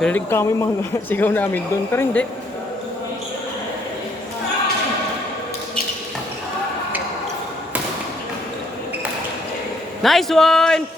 Narinig kami mga sigaw namin doon, pero hindi. Nice one!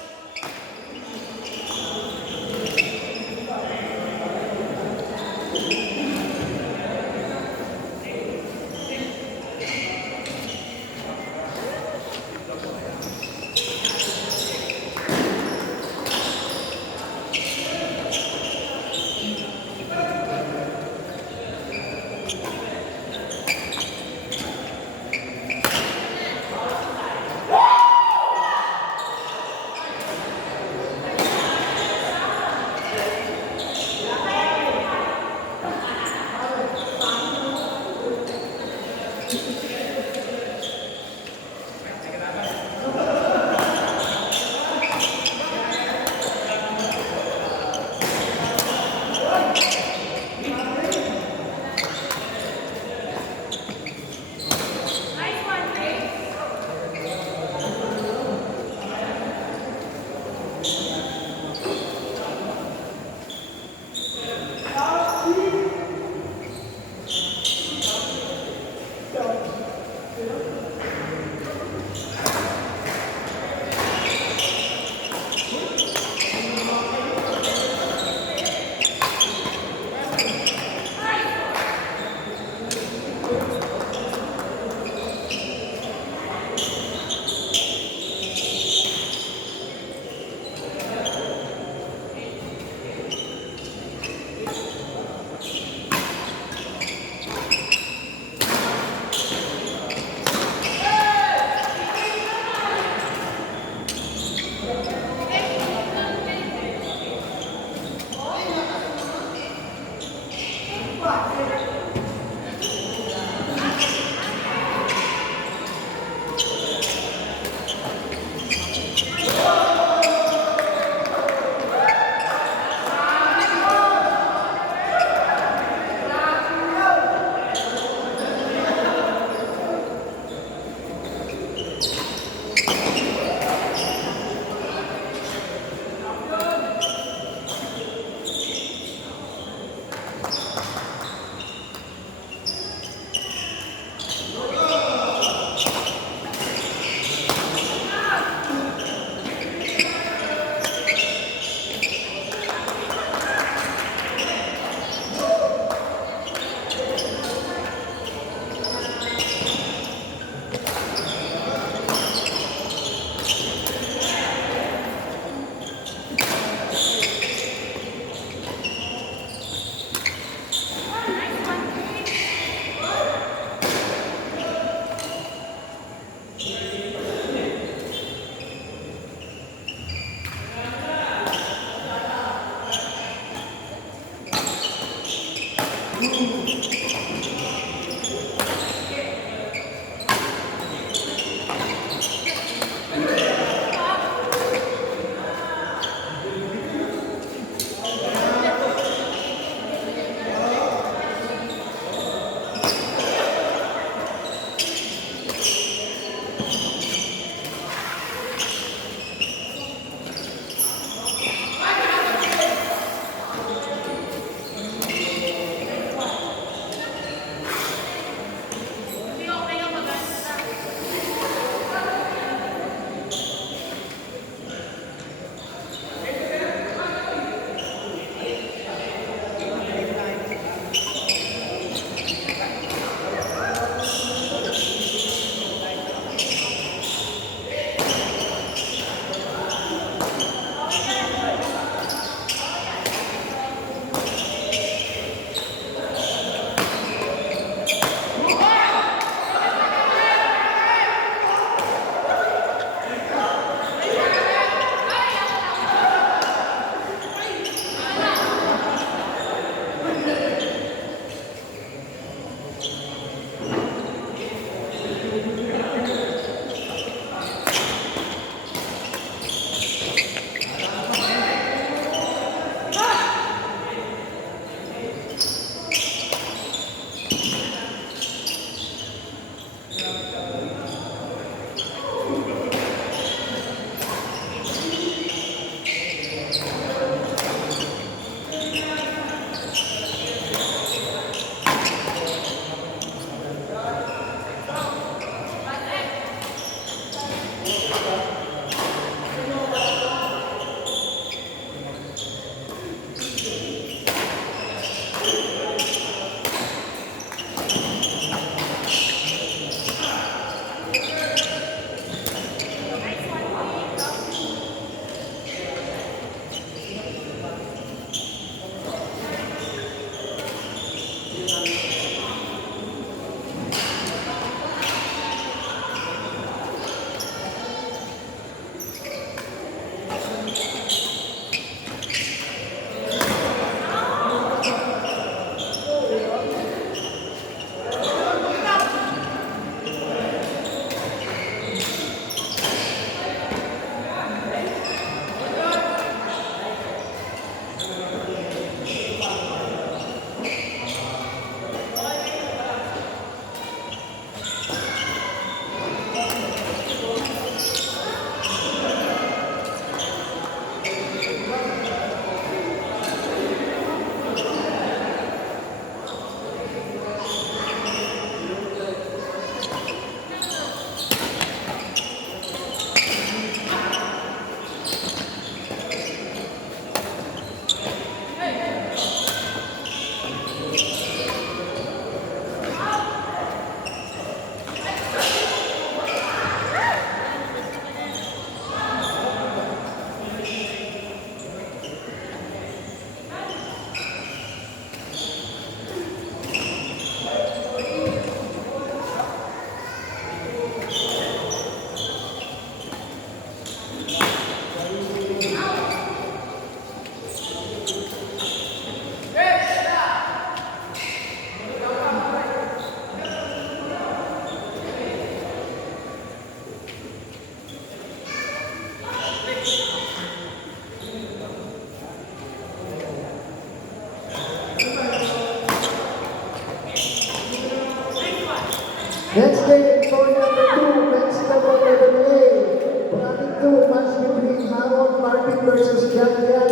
Next game, point number 2, Mexico Level A. Round 2, match between Harold Martin versus Yan Yan.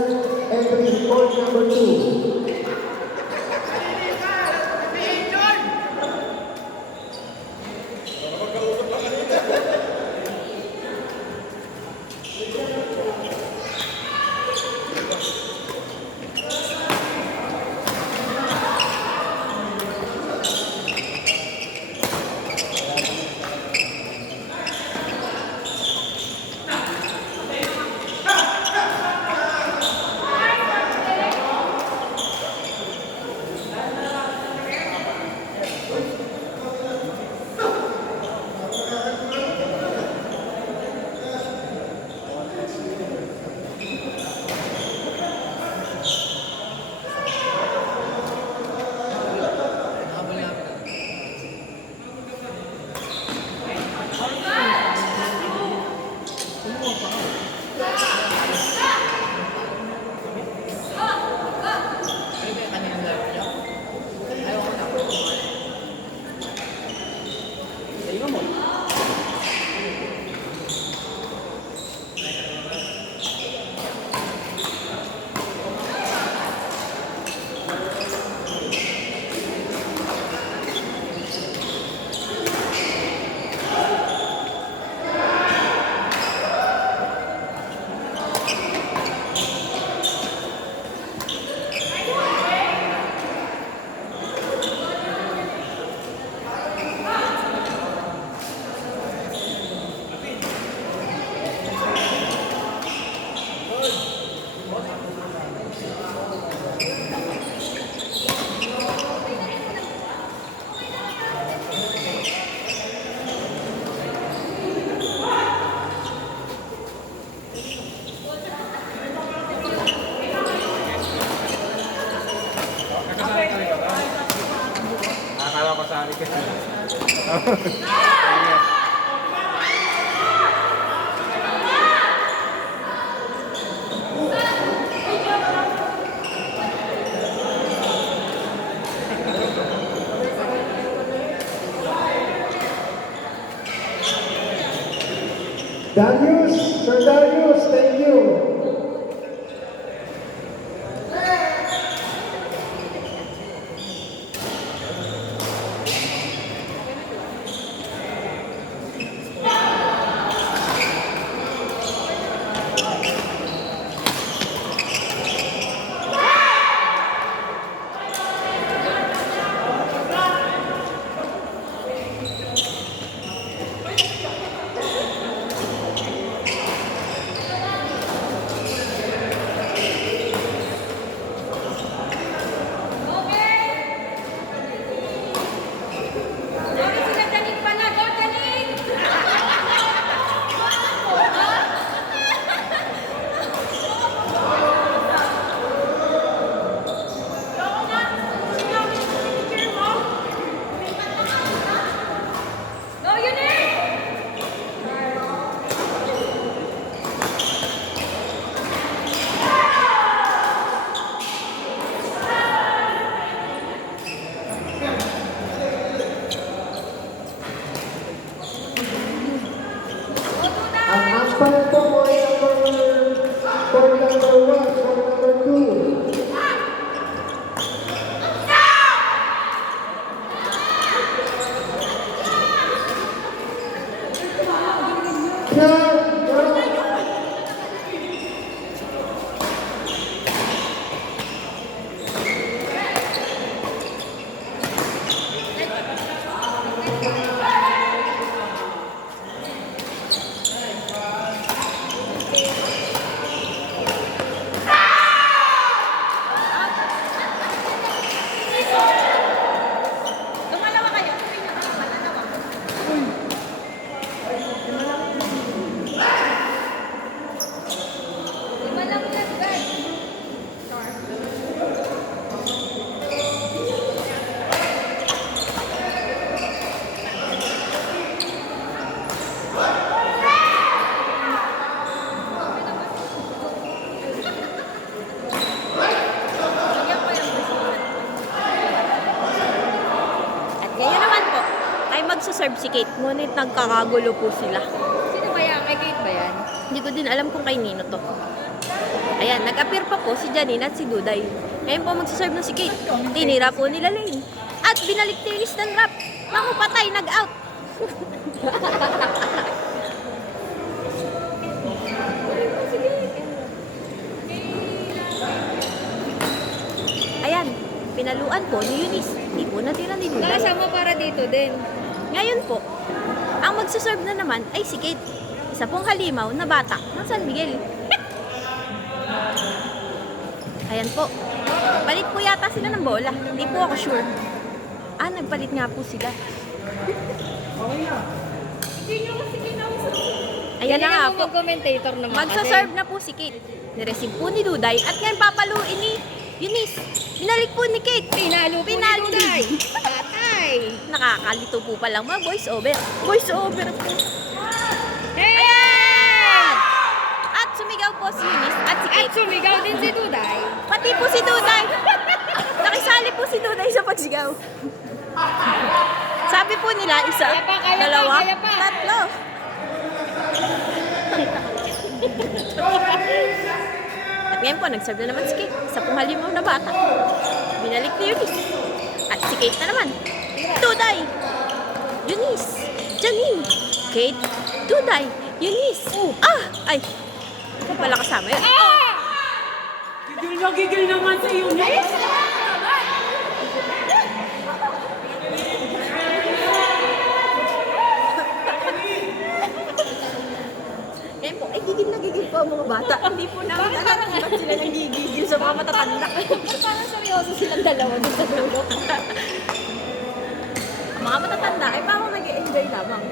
Entry, point number 2. Akala ko sa akin kasi. Darius, Sir Darius, thank you. magsaserve si Kate, ngunit nagkakagulo po sila. Sino ba yan? Kay Kate ba yan? Hindi ko din alam kung kay Nino to. Ayan, nag-appear pa po si Janine at si Duday. Ngayon po magsaserve na si Kate. Tinira po nila Lane. At binalik tinis ng rap. Naku, patay, nag-out. Ayan, pinaluan po ni Eunice. Hindi po natira ni Duday. Nakasama para dito din. Ngayon po, ang magsaserve na naman ay si Kate. Isa pong halimaw na bata ng San Miguel. Ayan po. Palit po yata sila ng bola. Hindi po ako sure. Nagpalit nga po sila. Ayan na nga po. Commentator naman. Magsaserve na po si Kate. Nireceive po ni Duday at ngayon papaluin ni Eunice. Binalik po ni Kate. Pinalo po Pinalo ni Duday. Patay. Nakakalito po palang mga voice over. Voice over po. Hey! Ayan! At sumigaw po si Eunice at si At Kate. sumigaw din si Duday. Pati po si Duday. Nakisali po si Duday sa pagsigaw. Sabi po nila, isa, Kaya pa, kaya pa, dalawa, kaya pa. tatlo. At ngayon po, nag-serve na naman si Kate. Isa pong halimaw na bata. Binalik ni Eunice. At si Kate na naman. Duday, Eunice, Janine, Kate, Duday, Eunice. Ay! Hindi pala kasama yun. Gigil naman si Eunice. Ngayon po, ay gigil na gigil po ang mga bata. Hindi po namin alam kung ba't sila nang gigigil sa mga matatanda. Parang seryoso silang dalawa dun sa dulo. Ang mga matatanda ay parang nag-enjoy lamang.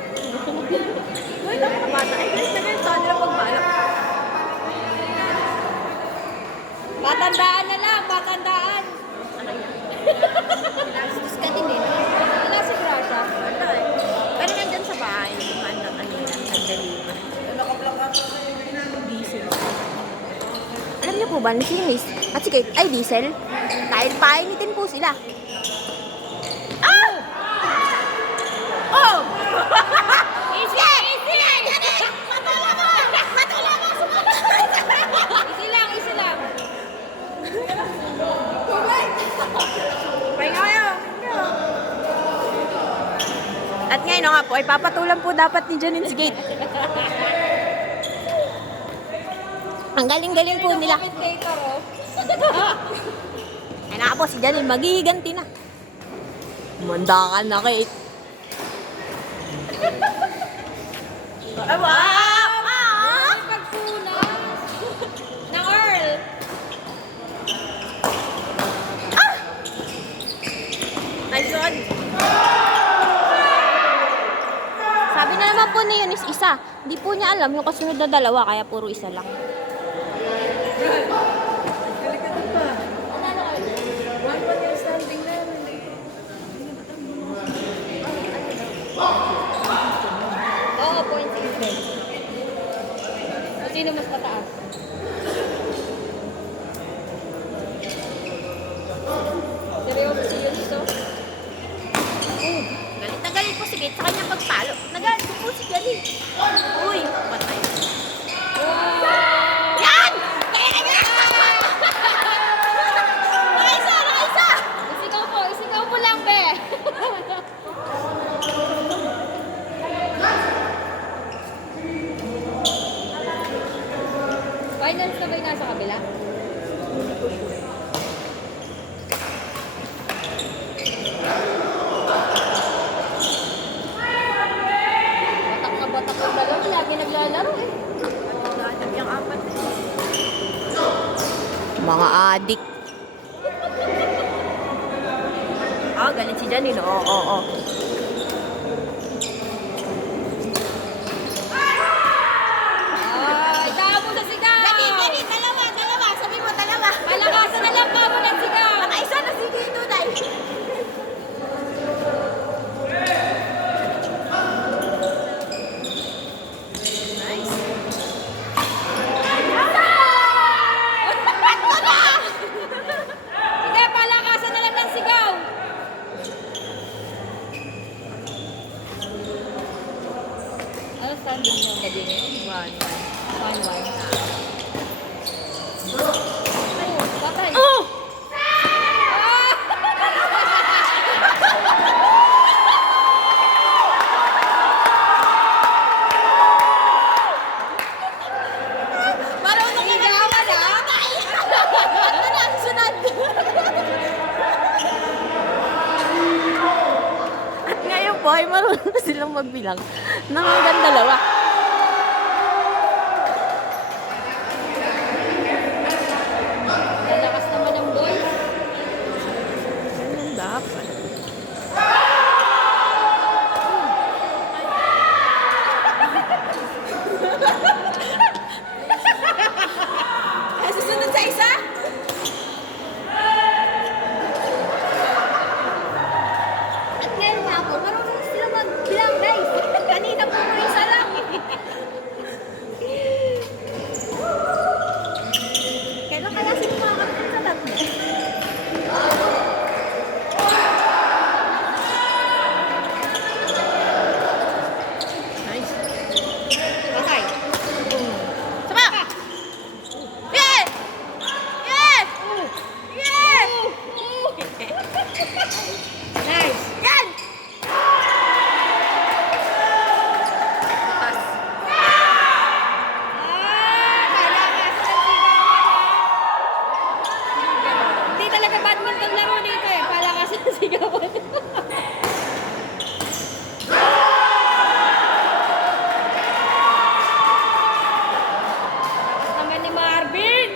Ngayon ang mga bata ay galit na galit sa kanila pagbalak. Patandaan na lang, patandaan. Ano yan? Ginastos ka din eh. Wala si Gracia. Wala eh. Pero nandyan sa bahay, kumain ng kanina, nag-deliver. Diesel. Alam niyo po ba na si Miss at si Kate ay diesel? Dahil painitin po sila. Oh! Easy! Easy! Matula mo! Matula mo! Easy lang, easy lang. Pahinga kayo! At ngayon nga po, ay papatulan po dapat ni Janine si Kate. Ang galing-galing po nila. Commentator, oh. Ay nga po, si Janine maghihiganti na. Manda ka na, Kate. Wow! Pagpunas ng Earl. Nice one. Sabi na naman po ni Eunice isa. Hindi po niya alam yung kasunod na dalawa, kaya puro isa lang. Oo, point system. Sino mas mataas? Seryoso si Eunice, oh. Galit na galit po si Kate sa kanyang pagpalo. Nagalit po si Janine. Uy, patay. Yan! Nakaisa! Nakaisa! Isigaw po lang, be. Finals na ba yung nasa kabila? Batak na batak ang dalawa. Lagi naglalaro eh. Yung apat. Mga adik. Galit si Janine. Oo. Ay, tama mo sa sigaw! Janine, dalawa. Sabi mo dalawa. Palakasan na lang kamo ng sigaw! Nakaisa na si Dito, Day. Nice. Sige, palakasan na lang ng sigaw! marunong na silang magbilang ng hanggang 2. Lalakas naman ang boys. Ganun dapat. Susunod sa isa? At ngayon nga po, marunong sila magbilang guys. Kanina po may isa lang. Kailan kaya sila makakapit sa 3? Nice. Okay. Sama! Yeah! Yeah! Yeah! Nice! Yan! Bukas. Hindi talaga badminton laro dito eh. Palakas ang sigawan. Lakas naman ni Marvin.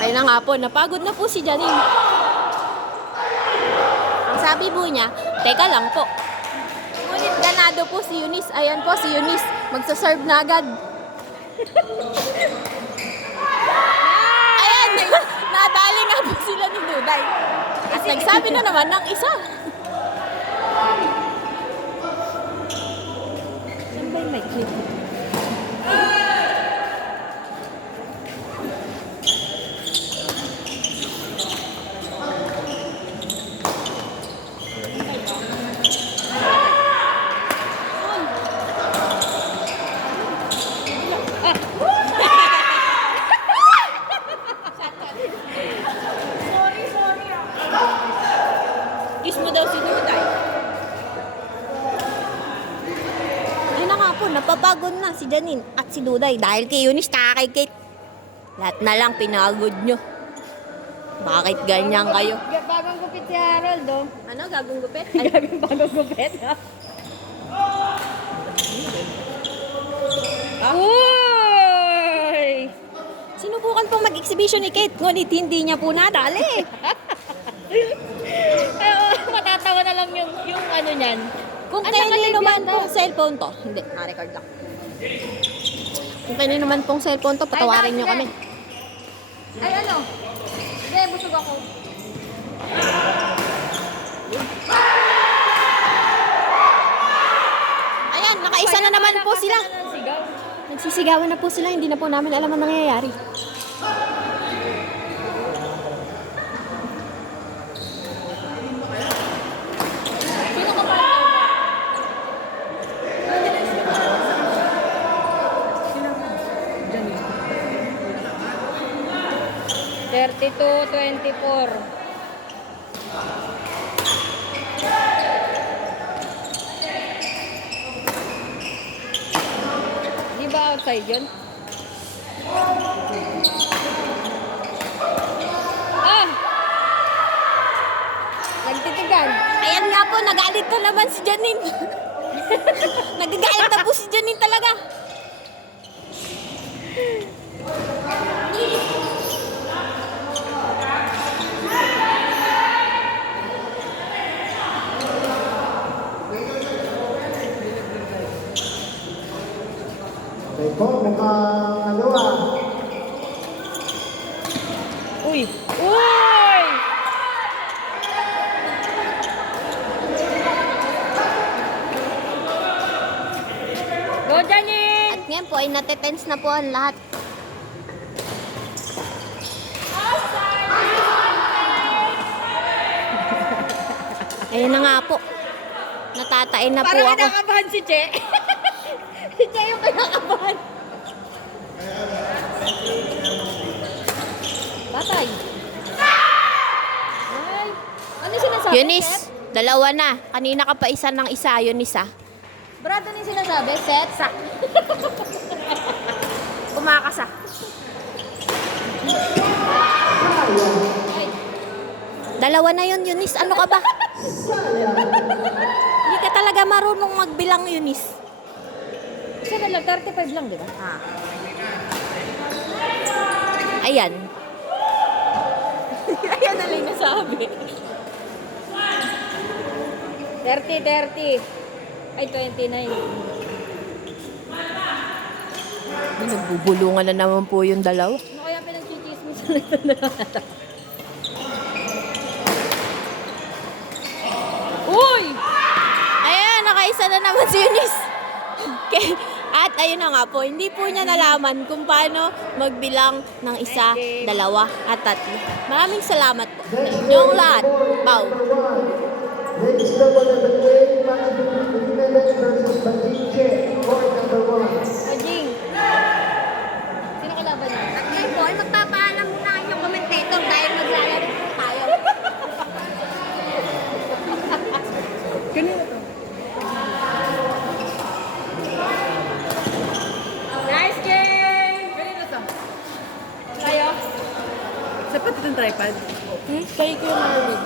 Ayun na nga po, napagod na po si Janine. Ang sabi po niya, teka lang po. Ngunit ganado po si Eunice. Ayan po si Eunice, magsaserve na agad. Ayan, nadali na po sila ni Duday. At nagsabi na naman ng isa. Saan ba yung mic clip? Kiss mo daw si Duday. Ayun na nga po, napapagod na si Janine at si Duday dahil kay Eunice tsaka kay Kate. Lahat na lang pinagod nyo. Bakit ganyan kayo? Bagong gupit si Harold oh. Ano, gagong gupit? Bagong gupit ha. Uy! Sinubukan pong mag-exhibition ni Kate, ngunit hindi niya po nadali. Matatawa na lang yung ano niyan. Kung Ang kanino nakalagyan naman na. pong cellphone to, hindi, na-record lang. Kung kanino naman pong cellphone to, patawarin nyo kami. Ay ano? Hindi, busog ako. Ayan, nakaisa na naman po sila. Sigaw. Nagsisigawan na po sila, hindi na po namin alam ang nangyayari. Sino ka partner mo? 32-24. Di ba outside yun? Ah! Nagtitigan. Ayan nga po, nagalit na naman si Janine. Nagagalit na po si Janine talaga. Okay po, mukhang ano Uy! Uy! Go, Janine! At ngayon po ay natetense na po ang lahat. Ayun na nga po. Natatain na po Parang ako. kinakabahan si Che. Si Che yung kinakabahan. Tatay. Ay. Ano yung sinasabi, Eunice, Seth? 2 na. Kanina ka pa isa ng isa, Eunice ah. Brad, ano yung sinasabi? Seth? Kumakasa. Ay. Dalawa na yun, Eunice. Ano ka ba? Sayang. Hindi ka talaga marunong magbilang, Eunice. Isa na lang, 35 lang, di ba? Ayan. Ayan na lang nasabi. 30. Ay, 29. Nagbubulungan na naman po yung dalawa. Ano kaya pinag-chismis na ito? Uy! Ayan, nakaisa na naman si Eunice. At ayun na nga po, hindi po niya nalaman kung paano magbilang ng isa, dalawa, at tatlo. Maraming salamat po sa inyong lahat. Bow. Next double number 8, match between Jimenez versus Batinche, court number 1. Ajing. Sino kalaban niya? At ngayon po, ay magpapaalam muna yung commentator dahil maglalaro po tayo. Kanina to? Nice game! Kanina to? Tayo? Dapat itong tripod. Kay Kuya Marvin.